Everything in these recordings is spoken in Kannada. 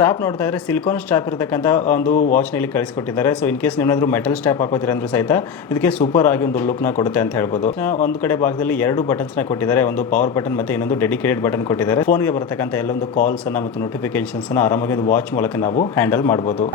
ಸ್ಟ್ರಾಪ್ ನೋಡ್ತಾ ಇದ್ರೆ ಸಿಲಿಕಾನ್ ಸ್ಟ್ರಾಪ್ ಇರತಕ್ಕಂಥ ಒಂದು ವಾಚ್ ಇಲ್ಲಿ ಕಳಿಸ್ಕೊಟ್ಟಿದ್ದಾರೆ. ಸೊ ಇನ್ ಕೇಸ್ ನೀವೇನಾದ್ರೂ ಮೆಟಲ್ ಸ್ಟ್ರಾಪ್ ಹಾಕೋತೀರ ಅಂದ್ರೂ ಸಹಿತ ಇದಕ್ಕೆ ಸೂಪರ್ ಆಗಿ ಒಂದು ಲುಕ್ನ ಕೊಡುತ್ತೆ ಅಂತ ಹೇಳ್ಬೋದು. ಒಂದು ಕಡೆ ಭಾಗದಲ್ಲಿ ಎರಡು ಬಟನ್ಸ್ನ ಕೊಟ್ಟಿದ್ದಾರೆ. ಒಂದು ಪವರ್ ಬಟನ್ ಮತ್ತೆ ಇನ್ನೊಂದು ಡೆಡಿಕೇಟೆಡ್ ಬಟನ್ ಕೊಟ್ಟಿದ್ದಾರೆ. ಫೋನ್ಗೆ ಬರತಕ್ಕಂಥ ಎಲ್ಲೊಂದು ಕಾಲ್ಸ್ ಅನ್ನ ಮತ್ತು ನೋಟಿಫಿಕೇಶನ್ಸ್ ಅನ್ನ ಆರಾಮಾಗಿ ಒಂದು ವಾಚ್ ಮೂಲಕ ನಾವು ಹ್ಯಾಂಡಲ್ ಮಾಡ್ಬೋದು.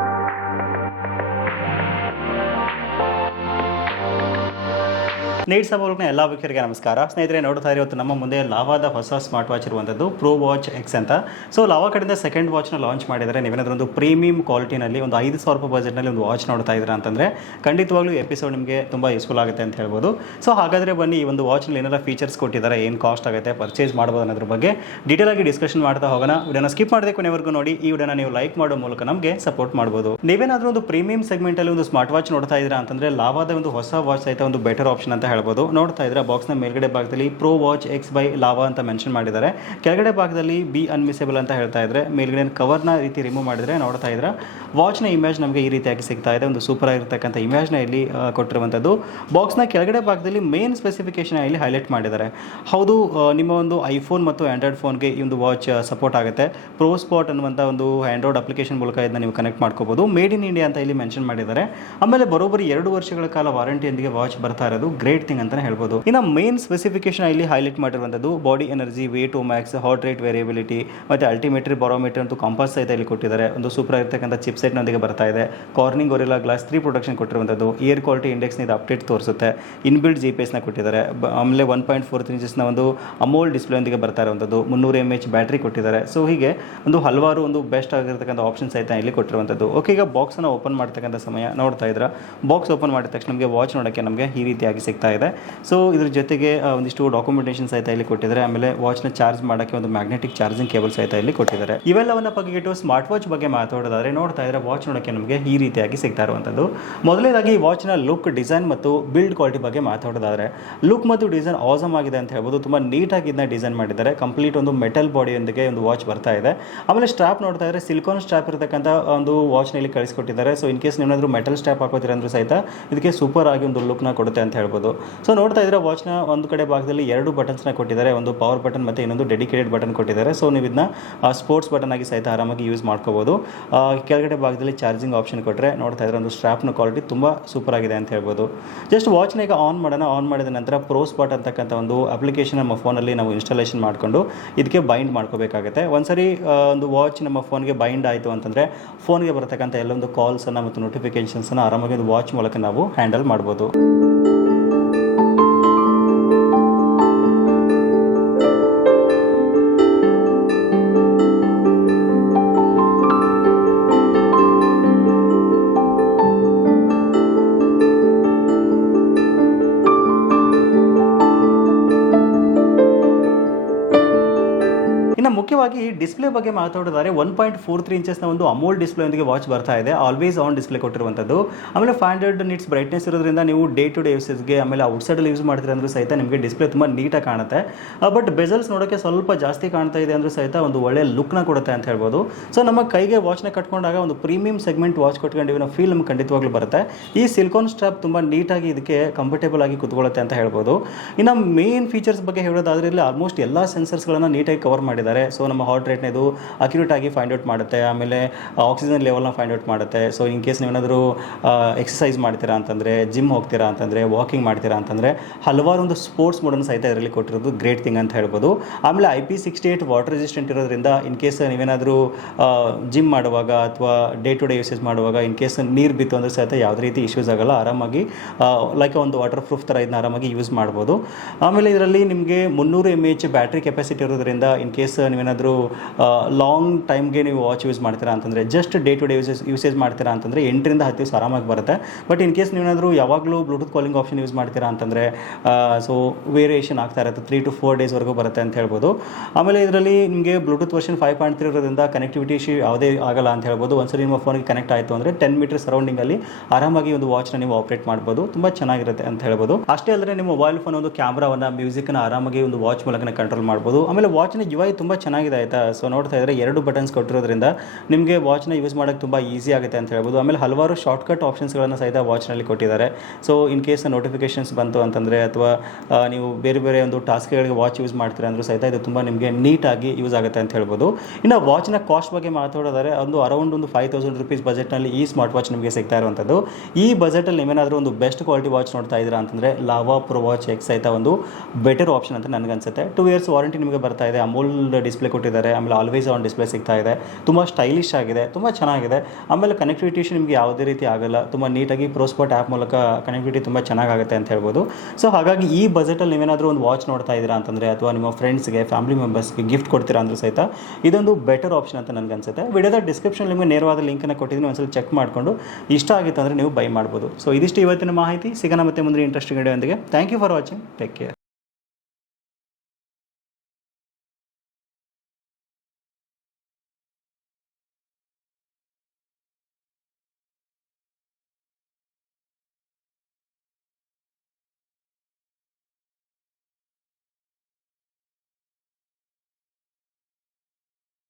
ನೀಡ್ಸ್ ಮೂಲಕ ಎಲ್ಲ ವೀಕ್ಷಕರಿಗೆ ನಮಸ್ಕಾರ. ಸ್ನೇಹಿತರೆ, ನೋಡ್ತಾ ಇರಿ, ಇವತ್ತು ನಮ್ಮ ಮುಂದೆ ಲಾವಾದ ಹೊಸ ಸ್ಮಾರ್ಟ್ ವಾಚ್ ಇರುವಂಥದ್ದು ಪ್ರೋ ವಾಚ್ ಎಕ್ಸ್ ಅಂತ. ಸೊ ಲಾವಾ ಕಡೆಯಿಂದ ಸೆಕೆಂಡ್ ವಾಚ್ನ ಲಾಂಚ್ ಮಾಡಿದರೆ ನೀವೇನಾದ್ರೂ ಒಂದು ಪ್ರೀಮಿಯಂ ಕ್ವಾಲಿಟಿನಲ್ಲಿ ಒಂದು ಐದು ಸಾವಿರ ರೂಪಾಯಿ ಬಜೆಟ್ನಲ್ಲಿ ಒಂದು ವಾಚ್ ನೋಡ್ತಾ ಇದ್ದೀರಾ ಅಂತಂದರೆ, ಖಂಡಿತವಾಗ್ಲೂ ಎಪಿಸೋಡ್ ನಿಮಗೆ ತುಂಬ ಯೂಸ್ಫುಲ್ ಆಗುತ್ತೆ ಅಂತ ಹೇಳ್ಬೋದು. ಸೊ ಹಾಗಾದರೆ ಬನ್ನಿ, ಈ ಒಂದು ವಾಚ್ನಲ್ಲಿ ಏನೆಲ್ಲ ಫೀಚರ್ಸ್ ಕೊಟ್ಟಿದ್ದಾರೆ, ಏನು ಕಾಸ್ಟ್ ಆಗುತ್ತೆ ಪರ್ಚೇಸ್ ಮಾಡ್ಬೋದು ಅನ್ನೋದ್ರ ಬಗ್ಗೆ ಡೀಟೇಲ್ ಆಗಿ ಡಿಸ್ಕಷನ್ ಮಾಡ್ತಾ ಹೋಗೋಣ. ವಿಡಿಯೋನ ಸ್ಕಿಪ್ ಮಾಡದೆ ಕೊನೆವರೆಗೂ ನೋಡಿ, ಈ ವಿಡಿಯೋನ ನೀವು ಲೈಕ್ ಮಾಡೋ ಮೂಲಕ ನಮಗೆ ಸಪೋರ್ಟ್ ಮಾಡ್ಬೋದು. ನೀವೇನಾದರೂ ಒಂದು ಪ್ರೀಮಿಯಂ ಸೆಗ್ಮೆಂಟಲ್ಲಿ ಒಂದು ಸ್ಮಾರ್ಟ್ ವಾಚ್ ನೋಡ್ತಾ ಇದ್ದೀರಾ ಅಂತಂದರೆ, ಲಾವಾದ ಒಂದು ಹೊಸ ವಾಚ್ ಸಹಿತ ಒಂದು ಬೆಟರ್ ಆಪ್ಷನ್ ಅಂತ ಹೇಳ್ಬೋದು. ನೋಡ್ತಾ ಇದ್ರೆ ಬಾಕ್ಸ್ನ ಮೇಲ್ಗಡೆ ಭಾಗದಲ್ಲಿ pro watch X by Lava ಅಂತ ಮೆನ್ಷನ್ ಮಾಡಿದ್ದಾರೆ. ಕೆಳಗಡೆ ಭಾಗದಲ್ಲಿ ಬಿ ಅನ್ಮಿಸೇಬಲ್ ಅಂತ ಹೇಳ್ತಾ ಇದ್ರೆ, ಮೇಲ್ಗಡೆ ಕವರ್ನ ರೀತಿ ರಿಮೂವ್ ಮಾಡಿದ್ರೆ ನೋಡ್ತಾ ಇದ್ರೆ ವಾಚ್ನ ಇಮೇಜ್ ನಮಗೆ ಈ ರೀತಿಯಾಗಿ ಸಿಗ್ತಾ ಇದೆ. ಒಂದು ಸೂಪರ್ ಆಗಿರ್ತಕ್ಕಂಥ ಇಮೇಜ್ನ ಇಲ್ಲಿ ಕೊಟ್ಟಿರುವಂಥದ್ದು. ಬಾಕ್ಸ್ನ ಕೆಳಗಡೆ ಭಾಗದಲ್ಲಿ ಮೇನ್ ಸ್ಪೆಸಿಫಿಕೇಶನ್ ಇಲ್ಲಿ ಹೈಲೈಟ್ ಮಾಡಿದ್ದಾರೆ. ಹೌದು ನಿಮ್ಮ ಒಂದು ಐಫೋನ್ ಮತ್ತು ಆಂಡ್ರಾಯ್ಡ್ ಫೋನ್ಗೆ ಈ ಒಂದು ವಾಚ್ ಸಪೋರ್ಟ್ ಆಗುತ್ತೆ. ಪ್ರೋ ಸ್ಪಾಟ್ ಅನ್ನುವಂಥ ಒಂದು ಆಂಡ್ರಾಯ್ಡ್ ಅಪ್ಲಿಕೇಶನ್ ಮೂಲಕ ಇದನ್ನ ನೀವು ಕನೆಕ್ಟ್ ಮಾಡ್ಕೋಬಹುದು ಮೇಡ್ ಇನ್ ಇಂಡಿಯಾ ಅಂತ ಇಲ್ಲಿ ಮೆನ್ಷನ್ ಮಾಡಿದ್ದಾರೆ. ಆಮೇಲೆ ಬರೋಬ್ಬರಿ ಎರಡು ವರ್ಷಗಳ ಕಾಲ ವಾರಂಟಿಯೊಂದಿಗೆ ವಾಚ್ ಬರ್ತಾ ಇರೋದು. ಗ್ರೇಟ್ ಥಿಂಗ್ ಅಂತಲೇ ಹೇಳ್ಬೋದು. ಇನ್ನು ಮೇನ್ ಸ್ಪೆಸಿಫಿಕೇಶನ್ ಇಲ್ಲಿ ಹೈಲೈಟ್ ಮಾಡಿರುವಂಥದ್ದು body energy weight max heart rate variability ಮತ್ತೆ ಅಲ್ಟಿಮೇಟ್ರಿ ಬರೋಮೀಟರ್ ಅಂತೂ ಕಂಪಾಸ್ ಸಹಿತ ಇಲ್ಲಿ ಕೊಟ್ಟಿದ್ದಾರೆ. ಒಂದು ಸೂಪರ್ ಆಗಿರ್ತಕ್ಕಂಥ ಚಿಪ್ಸೆಟ್ನೊಂದಿಗೆ ಬರ್ತಾ ಇದೆ. Corning Gorilla Glass three protection ಕೊಟ್ಟಿರುವಂಥದ್ದು. ಏರ್ ಕ್ವಾಲಿಟಿ ಇಂಡೆಕ್ಸ್ನ ಇದು ಅಪ್ಡೇಟ್ ತೋರಿಸುತ್ತೆ. ಇನ್ಬಿಲ್ಡ್ ಜಿ ಪಿ ಎಸ್ನ ಕೊಟ್ಟಿದ್ದಾರೆ. ಆಮೇಲೆ ಒನ್ ಪಾಯಿಂಟ್ ಫೋರ್ ತ್ರೀ ಇಂಚಸ್ನ ಒಂದು ಅಮೋಲ್ ಡಿಸ್ಪ್ಲೇಯೊಂದಿಗೆ ಬರ್ತಾ ಇರುವಂಥದ್ದು. ಮುನ್ನೂರು ಎಂ ಎಚ್ ಬ್ಯಾಟ್ರಿ ಕೊಟ್ಟಿದ್ದಾರೆ. ಸೊ ಹೀಗೆ ಒಂದು ಹಲವಾರು ಒಂದು ಬೆಸ್ಟ್ ಆಗಿರ್ತಕ್ಕಂಥ ಆಪ್ಷನ್ ಸಹಿತ ಇಲ್ಲಿ ಕೊಟ್ಟಿರುವಂಥದ್ದು. ಓಕೆ ಈಗ ಬಾಕ್ಸನ್ನು ಓಪನ್ ಮಾಡ್ತಕ್ಕಂಥ ಸಮಯ ನೋಡ್ತಾ ಇದ್ರೆ ಬಾಕ್ಸ್ ಓಪನ್ ಮಾಡಿದ ತಕ್ಷಣ ನಮಗೆ ವಾಚ್ ನೋಡೋಕ್ಕೆ ನಮಗೆ ಈ ರೀತಿಯಾಗಿ ಸಿಗ್ತಾ ಸೊ ಇದ್ರ ಜೊತೆಗೆ ಒಂದಿಷ್ಟು ಡಾಕ್ಯುಮೆಂಟೇಷನ್ ಸಹಿತ ಇಲ್ಲಿ ಕೊಟ್ಟಿದ್ದಾರೆ. ಆಮೇಲೆ ವಾಚ್ನ ಚಾರ್ಜ್ ಮಾಡೋಕ್ಕೆ ಒಂದು ಮ್ಯಾಗ್ನೆಟಿಕ್ ಚಾರ್ಜಿಂಗ್ ಕೇಬಲ್ ಸಹಿತ ಇಲ್ಲಿ ಕೊಟ್ಟಿದ್ದಾರೆ. ಇವೆಲ್ಲವನ್ನ ಬಗೆಗಿಟ್ಟು ಸ್ಮಾರ್ಟ್ ವಾಚ್ ಬಗ್ಗೆ ಮಾತಾಡೋದಾದ್ರೆ, ನೋಡ್ತಾ ಇದ್ರೆ ವಾಚ್ ನೋಡೋಕ್ಕೆ ನಮಗೆ ಈ ರೀತಿಯಾಗಿ ಸಿಗ್ತಾ ಇರುವಂಥದ್ದು. ವಾಚ್ ವಾಚ್ನ ಲುಕ್ ಡಿಸೈನ್ ಮತ್ತು ಬಿಲ್ಡ್ ಕ್ವಾಲಿಟಿ ಬಗ್ಗೆ ಮಾತಾಡೋದಾದ್ರೆ ಲುಕ್ ಮತ್ತು ಡಿಸೈನ್ ಆಸಮ್ ಆಗಿದೆ ಅಂತ ಹೇಳ್ಬೋದು. ತುಂಬ ನೀಟಾಗಿ ಇದನ್ನ ಡಿಸೈನ್ ಮಾಡಿದ್ದಾರೆ. ಕಂಪ್ಲೀಟ್ ಒಂದು ಮೆಟಲ್ ಬಾಡಿಯೊಂದಿಗೆ ಒಂದು ವಾಚ್ ಬರ್ತಾ ಇದೆ. ಆಮೇಲೆ ಸ್ಟ್ರಾಪ್ ನೋಡ್ತಾ ಇದ್ರೆ ಸಿಲಿಕಾನ್ ಸ್ಟ್ರಾಪ್ ಇರತಕ್ಕಂಥ ಒಂದು ವಾಚ್ನ ಇಲ್ಲಿ ಕಳಿಸ್ಕೊಟ್ಟಿದ್ದಾರೆ. ಸೊ ಇನ್ ಕೇಸ್ ನೀವೇನಾದ್ರೂ ಮೆಟಲ್ ಸ್ಟ್ರಾಪ್ ಹಾಕೋತೀರ ಅಂದ್ರೂ ಸಹಿತ, ಇದಕ್ಕೆ ಸೂಪರ್ ಆಗಿ ಒಂದು ಲುಕ್ನ ಕೊಡುತ್ತೆ ಅಂತ ಹೇಳ್ಬೋದು. ಸೊ ನೋಡ್ತಾ ಇದ್ರೆ ವಾಚ್ನ ಒಂದು ಕಡೆ ಭಾಗದಲ್ಲಿ ಎರಡು ಬಟನ್ಸ್ನ ಕೊಟ್ಟಿದ್ದಾರೆ, ಒಂದು ಪವರ್ ಬಟನ್ ಮತ್ತು ಇನ್ನೊಂದು ಡೆಡಿಕೇಟೆಡ್ ಬಟನ್ ಕೊಟ್ಟಿದ್ದಾರೆ. ಸೊ ನೀವು ಇದನ್ನ ಸ್ಪೋರ್ಟ್ಸ್ ಬಟನ್ ಆಗಿ ಸಹಿತ ಆರಾಮಾಗಿ ಯೂಸ್ ಮಾಡ್ಕೋಬೋದು. ಕೆಳಗಡೆ ಭಾಗದಲ್ಲಿ ಚಾರ್ಜಿಂಗ್ ಆಪ್ಷನ್ ಕೊಟ್ಟರೆ ನೋಡ್ತಾ ಇದ್ರೆ ಒಂದು ಸ್ಟ್ರಾಪ್ನ ಕ್ವಾಲಿಟಿ ತುಂಬ ಸೂಪರ್ ಆಗಿದೆ ಅಂತ ಹೇಳ್ಬೋದು. ಜಸ್ಟ್ ವಾಚ್ನ ಈಗ ಆನ್ ಮಾಡೋಣ. ಆನ್ ಮಾಡಿದ ನಂತರ ಪ್ರೋ ಸ್ಪಾಟ್ ಅಂತಕ್ಕಂಥ ಒಂದು ಅಪ್ಲಿಕೇಶನ್ ನಮ್ಮ ಫೋನಲ್ಲಿ ನಾವು ಇನ್ಸ್ಟಾಲೇಷನ್ ಮಾಡಿಕೊಂಡು ಇದಕ್ಕೆ ಬೈಂಡ್ ಮಾಡ್ಕೋಬೇಕಾಗುತ್ತೆ. ಒಂದ್ಸರಿ ಒಂದು ವಾಚ್ ನಮ್ಮ ಫೋನ್ಗೆ ಬೈಂಡ್ ಆಯಿತು ಅಂತಂದರೆ ಫೋನ್ಗೆ ಬರತಕ್ಕಂಥ ಎಲ್ಲೊಂದು ಕಾಲ್ಸನ್ನು ಮತ್ತು ನೋಟಿಫಿಕೇಷನ್ಸನ್ನು ಆರಾಮಾಗಿ ಒಂದು ವಾಚ್ ಮೂಲಕ ನಾವು ಹ್ಯಾಂಡಲ್ ಮಾಡ್ಬೋದು. ಇನ್ನು ಮುಖ್ಯವಾಗಿ ಡಿಸ್ಪ್ಲೇ ಬಗ್ಗೆ ಮಾತಾಡೋದಾದ್ರೆ ಒನ್ ಪಾಯಿಂಟ್ ಫೋರ್ ತ್ರೀ ಇಂಚಸ್ನ ಒಂದು ಅಮೋಲ್ ಡಿಸ್ಪ್ಲೇಯೊಂದಿಗೆ ವಾಚ್ ಬರ್ತಾ ಇದೆ. ಆಲ್ವೇಸ್ ಆನ್ ಡಿಸ್ಪ್ಲೇ ಕೊಟ್ಟಿರುವಂಥದ್ದು. ಆಮೇಲೆ ಫೈವ್ ಹಂಡ್ರೆಡ್ ನಿಟ್ಸ್ ಬ್ರೈಟ್ನೆಸ್ ಇರೋದ್ರಿಂದ ನೀವು ಡೇ ಟು ಡೇ ಯೂಸೇಜ್ಗೆ ಆಮೇಲೆ ಔಟ್ಸೈಡಲ್ಲಿ ಯೂಸ್ ಮಾಡ್ತೀರ ಅಂದ್ರೂ ಸಹಿತ ನಿಮಗೆ ಡಿಸ್ಪ್ಲೇ ತುಂಬ ನೀಟಾಗಿ ಕಾಣುತ್ತೆ. ಬಟ್ ಬೆಸಲ್ಸ್ ನೋಡೋಕ್ಕೆ ಸ್ವಲ್ಪ ಜಾಸ್ತಿ ಕಾಣ್ತಾ ಇದೆ ಅಂದರೂ ಸಹಿತ ಒಂದು ಒಳ್ಳೆಯ ಲುಕ್ನ ಕೊಡುತ್ತೆ ಅಂತ ಹೇಳ್ಬೋದು. ಸೊ ನಮ್ಮ ಕೈಗೆ ವಾಚ್ನ ಕಟ್ಕೊಂಡಾಗ ಒಂದು ಪ್ರೀಮಿಯಂ ಸೆಗ್ಮೆಂಟ್ ವಾಚ್ ಕೊಟ್ಕೊಂಡಿವಿ ನಾವು ಫೀಲ್ ನಮ್ಗೆ ಖಂಡಿತವಾಗ್ಲೂ ಬರುತ್ತೆ. ಈ ಸಿಲ್ಕಾನ್ ಸ್ಟ್ರಾಪ್ ತುಂಬ ನೀಟಾಗಿ ಇದಕ್ಕೆ ಕಂಫರ್ಟೇಬಲ್ ಆಗಿ ಕುತ್ಕೊಳ್ಳುತ್ತೆ ಅಂತ ಹೇಳ್ಬೋದು. ಇನ್ನು ಮೇನ್ ಫೀಚರ್ಸ್ ಬಗ್ಗೆ ಹೇಳೋದಾದ್ರೆ ಇಲ್ಲಿ ಆಲ್ಮೋಸ್ಟ್ ಎಲ್ಲ ಸೆನ್ಸರ್ಸ್ಗಳನ್ನು ನೀಟಾಗಿ ಕವರ್ ಮಾಡಿದ್ದಾರೆ. ಸೊ ನಮ್ಮ ಹಾರ್ಟ್ ರೇಟ್ನ ಇದು ಅಕ್ಯೂರೇಟ್ ಆಗಿ ಫೈಂಡ್ ಔಟ್ ಮಾಡುತ್ತೆ. ಆಮೇಲೆ ಆಕ್ಸಿಜನ್ ಲೆವೆಲ್ನ ಫೈಂಡ್ ಔಟ್ ಮಾಡುತ್ತೆ. ಸೊ ಇನ್ ಕೇಸ್ ನೀವೇನಾದರೂ ಎಕ್ಸಸೈಸ್ ಮಾಡ್ತೀರಾ ಅಂತಂದರೆ ಜಿಮ್ ಹೋಗ್ತೀರಾ ಅಂತಂದರೆ ವಾಕಿಂಗ್ ಮಾಡ್ತೀರಾ ಅಂತಂದರೆ, ಹಲವಾರು ಒಂದು ಸ್ಪೋರ್ಟ್ಸ್ ಮೋಡನ್ನು ಸಹಿತ ಇದರಲ್ಲಿ ಕೊಟ್ಟಿರೋದು ಗ್ರೇಟ್ ಥಿಂಗ್ ಅಂತ ಹೇಳ್ಬೋದು. ಆಮೇಲೆ I P sixty eight water resistant ಇರೋದ್ರಿಂದ ಇನ್ ಕೇಸ್ ನೀವೇನಾದರೂ ಜಿಮ್ ಮಾಡುವಾಗ ಅಥವಾ ಡೇ ಟು ಡೇ ಯೂಸೇಜ್ ಮಾಡುವಾಗ ಇನ್ ಕೇಸ್ ನೀರು ಬಿತ್ತು ಅಂದರೆ ಸಹಿತ ಯಾವುದೇ ರೀತಿ ಇಶ್ಯೂಸ್ ಆಗಲ್ಲ, ಆರಾಮಾಗಿ ಲೈಕ್ ಒಂದು ವಾಟರ್ ಪ್ರೂಫ್ ಥರ ಇದನ್ನ ಆರಾಮಾಗಿ ಯೂಸ್ ಮಾಡ್ಬೋದು. ಆಮೇಲೆ, ಇದರಲ್ಲಿ ನಿಮಗೆ ಮುನ್ನೂರು ಎಂ ಎಚ್ ಬ್ಯಾಟ್ರಿ ಕೆಪಾಸಿಟಿ ಇರೋದ್ರಿಂದ ಇನ್ ಕೇಸ್ ನೀವೇನಾದರೂ ಲಾಂಗ್ ಟೈಮ್ಗೆ ನೀವು ವಾಚ್ ಯೂಸ್ ಮಾಡ್ತೀರಾ ಅಂತಂದರೆ just day to day usage usage ಮಾಡ್ತೀರಾ ಅಂತಂದರೆ ಎಂಟರಿಂದ ಹತ್ತು ದಿವಸ ಆರಾಮಾಗಿ ಬರುತ್ತೆ. ಬಟ್ ಇನ್ ಕೇಸ್ ನೀವೇನಾದರೂ ಯಾವಾಗಲೂ ಬ್ಲೂಟೂತ್ ಕಾಲಿಂಗ್ ಆಪ್ಷನ್ ಯೂಸ್ ಮಾಡ್ತೀರಾ ಅಂತಂದರೆ ಸೊ ವೇರಿಯೇಷನ್ ಆಗ್ತಾ ಇರುತ್ತೆ ತ್ರೀ ಟು ಫೋರ್ ಡೇಸ್ವರೆಗೂ ಬರುತ್ತೆ ಅಂತ ಹೇಳ್ಬೋದು. ಆಮೇಲೆ ಇದರಲ್ಲಿ ನಿಮಗೆ Bluetooth version five point three ಇರೋದ್ರಿಂದ ಕನೆಕ್ಟಿವಿಟಿ ಇಶ್ಯೂ ಯಾವುದೇ ಆಗಲ್ಲ ಅಂತ ಹೇಳ್ಬೋದು. ಒಂದ್ಸರಿ ನಿಮ್ಮ ಫೋನ್ಗೆ ಕನೆಕ್ಟ್ ಆಯಿತು ಅಂದರೆ ಟೆನ್ ಮೀಟರ್ ಸರೌಂಡಿಂಗಲ್ಲಿ ಆರಾಮಾಗಿ ಒಂದು ವಾಚ್ನ ನೀವು ಆಪ್ರೇಟ್ ಮಾಡ್ಬೋದು. ತುಂಬ ಚೆನ್ನಾಗಿರುತ್ತೆ ಅಂತ ಹೇಳ್ಬೋದು. ಅಷ್ಟೇ ಅಲ್ಲದೆ ನಿಮ್ಮ ಮೊಬೈಲ್ ಫೋನ್ ಒಂದು ಕ್ಯಾಮ್ರಾವನ್ನು ಮ್ಯೂಸಿಕ್ನ ಆರಾಮಾಗಿ ಒಂದು ವಾಚ್ ಮೂಲಕ ಕಂಟ್ರೋಲ್ ಮಾಡ್ಬೋದು. ಆಮೇಲೆ ವಾಚ್ನ ಯು ತುಂಬ ಚೆನ್ನಾಗಿದೆ ಆಯಿತಾ? ಸೊ ನೋಡ್ತಾ ಇದ್ದರೆ ಎರಡು ಬಟನ್ಸ್ ಕೊಟ್ಟಿರೋದ್ರಿಂದ ನಿಮಗೆ ವಾಚ್ನ ಯೂಸ್ ಮಾಡೋಕ್ಕೆ ತುಂಬ ಈಸಿ ಆಗುತ್ತೆ ಅಂತ ಹೇಳ್ಬೋದು. ಆಮೇಲೆ ಹಲವಾರು ಶಾರ್ಟ್ಕಟ್ ಆಪ್ಷನ್ಸ್ಗಳನ್ನು ಸಹಿತ ವಾಚ್ನಲ್ಲಿ ಕೊಟ್ಟಿದ್ದಾರೆ. ಸೊ ಇನ್ ಕೇಸ್ ನೋಟಿಫಿಕೇಶನ್ಸ್ ಬಂತು ಅಂತಂದರೆ ಅಥವಾ ನೀವು ಬೇರೆ ಬೇರೆ ಒಂದು ಟಾಸ್ಕ್ಗಳಿಗೆ ವಾಚ್ ಯೂಸ್ ಮಾಡ್ತೀರಾ ಅಂದರೂ ಸಹಿತ ಇದು ತುಂಬ ನಿಮಗೆ ನೀಟಾಗಿ ಯೂಸ್ ಆಗುತ್ತೆ ಅಂತ ಹೇಳ್ಬೋದು. ಇನ್ನು ವಾಚ್ನ ಕಾಸ್ಟ್ ಬಗ್ಗೆ ಮಾತಾಡೋದಾದರೆ ಒಂದು ಅರೌಂಡ್ ಒಂದು ಫೈವ್ ತೌಸಂಡ್ ರುಪೀಸ್ ಬಜೆಟ್ನಲ್ಲಿ ಈ ಸ್ಮಾರ್ಟ್ ವಾಚ್ ನಿಮಗೆ ಸಿಗ್ತಾ ಇರುವಂಥದ್ದು ಈ ಬಜೆಟಲ್ಲಿ ನೀವೇನಾದರೂ ಒಂದು ಬೆಸ್ಟ್ ಕ್ವಾಲಿಟಿ ವಾಚ್ ನೋಡ್ತಾ ಇದ್ದೀರಾ ಅಂತಂದರೆ ಲಾವಾ ಪ್ರೊ ವಾಚ್ ಎಕ್ಸ್ ಸಹಿತ ಒಂದು ಬೆಟರ್ ಆಪ್ಷನ್ ಅಂತ ನನಗನ್ಸುತ್ತೆ. ಟೂ ಇಯರ್ಸ್ ವಾರಂಟಿ ನಿಮಗೆ ಬರ್ತಾ ಇದೆ. ಅಮೂಲ್ ಡಿಸ್ಪ್ಲೇ ಕೊಟ್ಟಿದ್ದಾರೆ, ಆಮೇಲೆ ಆಲ್ವೇಸ್ ಆನ್ ಡಿಸ್ಪ್ಲೇ ಸಿಗ್ತಾ ಇದೆ. ತುಂಬ ಸ್ಟೈಲಿಶ್ ಆಗಿದೆ, ತುಂಬ ಚೆನ್ನಾಗಿದೆ. ಆಮೇಲೆ ಕನೆಕ್ಟಿವಿಟಿ ನಿಮಗೆ ಯಾವುದೇ ರೀತಿ ಆಗಲ್ಲ. ತುಂಬ ನೀಟಾಗಿ ಪ್ರೋಸ್ಪಾಟ್ ಆ್ಯಪ್ ಮೂಲಕ ಕನೆಕ್ಟಿವಿಟಿ ತುಂಬ ಚೆನ್ನಾಗಾಗುತ್ತೆ ಅಂತ ಹೇಳ್ಬೋದು. ಸೊ ಹಾಗಾಗಿ ಈ ಬಜೆಟಲ್ಲಿ ನೀವೇನಾದರೂ ಒಂದು ವಾಚ್ ನೋಡ್ತಾ ಇದ್ದೀರಾ ಅಂತಂದರೆ, ಅಥವಾ ನಿಮ್ಮ ಫ್ರೆಂಡ್ಸ್ಗೆ ಫ್ಯಾಮಿಲಿ ಮೆಂಬರ್ಸ್ಗೆ ಗಿಫ್ಟ್ ಕೊಡ್ತೀರಾ ಅಂದರೂ ಸಹಿತ, ಇದೊಂದು ಬೆಟರ್ ಆಪ್ಷನ್ ಅಂತ ನನಗೆ ಅನ್ಸುತ್ತೆ. ವಿಡಿಯೋದ ಡಿಸ್ಕ್ರಿಪ್ಷನ್ ನಿಮಗೆ ನೇರವಾದ ಲಿಂಕನ್ನು ಕೊಟ್ಟಿದ್ದೀನಿ, ಒಂದ್ಸಲ ಚೆಕ್ ಮಾಡಿಕೊಂಡು ಇಷ್ಟ ಆಗಿತ್ತು ಅಂದರೆ ನೀವು ಬೈ ಮಾಡ್ಬೋದು. ಸೊ ಇದಿಷ್ಟು ಇವತ್ತಿನ ಮಾಹಿತಿ. ಸಿಗೋಣ ಮತ್ತೆ ಮುಂದಿನ interesting ವಿಡಿಯೋಂದಿಗೆ thank you for watching take care